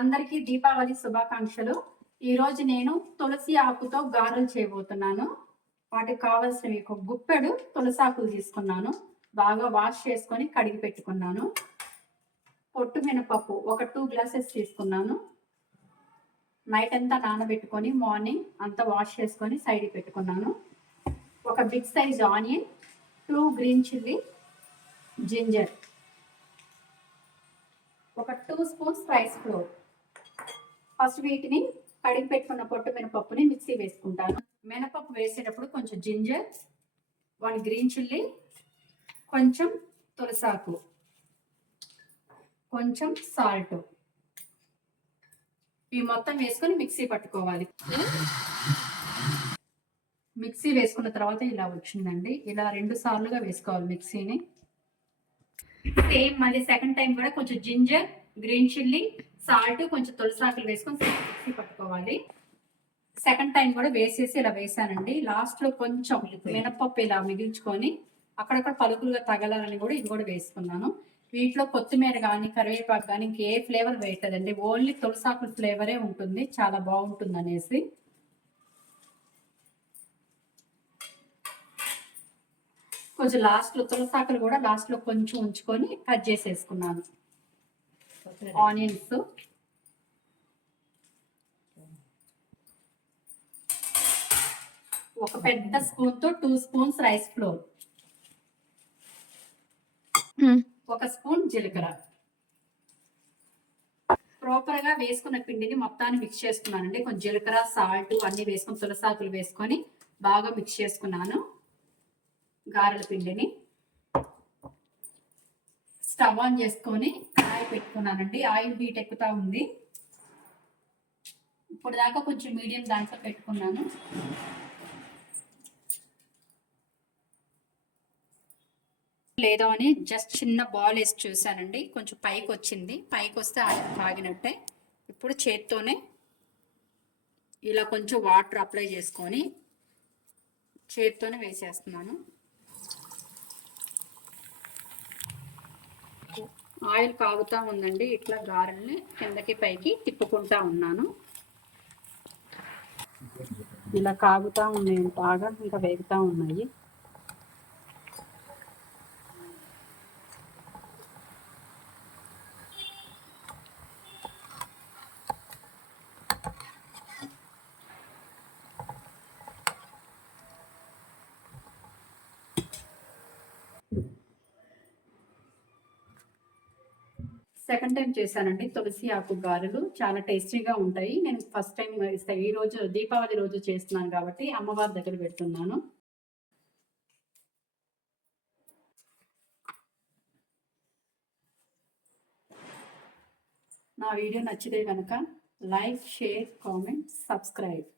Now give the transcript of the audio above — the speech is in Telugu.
అందరికీ దీపావళి శుభాకాంక్షలు. ఈరోజు నేను తులసి ఆకుతో గారెలు చేయబోతున్నాను. వాటికి కావాల్సినవి ఒక గుప్పెడు తులసి ఆకులు తీసుకున్నాను. బాగా వాష్ చేసుకొని కడిగి పెట్టుకున్నాను. పొట్టు మినపప్పు ఒక 2 గ్లాసెస్ తీసుకున్నాను. నైట్ అంతా నానబెట్టుకొని మార్నింగ్ అంతా వాష్ చేసుకొని సైడ్ పెట్టుకున్నాను. ఒక big size onion, 2 green chilli, ginger, ఒక 2 స్పూన్స్ రైస్ ఫ్లోర్. ఫస్ట్ వీటిని కడిగి పెట్టుకున్న పొట్టు మినపప్పుని మిక్సీ వేసుకుంటాను. మినపప్పు వేసేటప్పుడు కొంచెం జింజర్, 1 గ్రీన్ చిల్లీ, కొంచెం తులసాకు, కొంచెం సాల్ట్, ఇవి మొత్తం వేసుకొని మిక్సీ పట్టుకోవాలి. మిక్సీ వేసుకున్న తర్వాత ఇలా వచ్చిందండి. ఇలా 2 సార్లుగా వేసుకోవాలి మిక్సీని. సేమ్ మళ్ళీ సెకండ్ టైం కూడా కొంచెం జింజర్, గ్రీన్ చిల్లీ, సాల్ట్, కొంచెం తులసాకులు వేసుకొని మిక్సీ పట్టుకోవాలి. సెకండ్ టైం కూడా వేసేసి ఇలా వేసానండి. లాస్ట్ లో కొంచెం మినపప్పు ఇలా మిగిల్చుకొని అక్కడక్కడ పలుకులుగా తగలాలని కూడా ఇది కూడా వేసుకున్నాను. వీటిలో కొత్తిమీర కానీ కరివేపాకు కానీ ఇంకే ఫ్లేవర్ వేయట్లేదండి. ఓన్లీ తులసాకుల ఫ్లేవరే ఉంటుంది, చాలా బాగుంటుంది అనేసి. కొంచెం లాస్ట్లో తులసాకులు కూడా లాస్ట్లో కొంచెం ఉంచుకొని కట్ చేసేసుకున్నాను. ఆనియన్స్, ఒక పెద్ద స్పూన్తో 2 స్పూన్స్ రైస్ ఫ్లోర్, ఒక స్పూన్ జీలకర్ర. ప్రాపర్ గా వేసుకున్న పిండిని మొత్తాన్ని మిక్స్ చేసుకున్నానండి. కొంచెం జీలకర్ర, సాల్ట్ అన్ని వేసుకొని తులసాకులు వేసుకొని బాగా మిక్స్ చేసుకున్నాను గారెల పిండిని. స్టవ్ ఆన్ చేసుకొని కడాయి పెట్టుకున్నానండి. ఆయిల్ హీట్ ఎక్కుతా ఉంది. ఇప్పుడు దాకా కొంచెం మీడియం దాంట్లో పెట్టుకున్నాను. లేదో అని జస్ట్ చిన్న బాల్ వేసి చూసానండి. కొంచెం పైకి వచ్చింది. పైకి వస్తే ఆయిల్ కాగినట్టే. ఇప్పుడు చేత్తోనే ఇలా కొంచెం వాటర్ అప్లై చేసుకొని చేత్తోనే వేసేస్తున్నాను. ఆయిల్ కాగుతూ ఉందండి. ఇట్లా గారెల్ని కిందకి పైకి తిప్పుకుంటా ఉన్నాను. ఇలా కాగుతూ ఉన్నాయి, బాగా ఇంకా వేగుతూ ఉన్నాయి. సెకండ్ టైం చేశానండి తులసి ఆకు గారెలు. చాలా టేస్టీగా ఉంటాయి. నేను ఫస్ట్ టైం ఈ రోజు దీపావళి రోజు చేస్తున్నాను కాబట్టి అమ్మవారి దగ్గర పెడుతున్నాను. నా వీడియో నచ్చితే కనుక లైక్, షేర్, కామెంట్, సబ్స్క్రైబ్.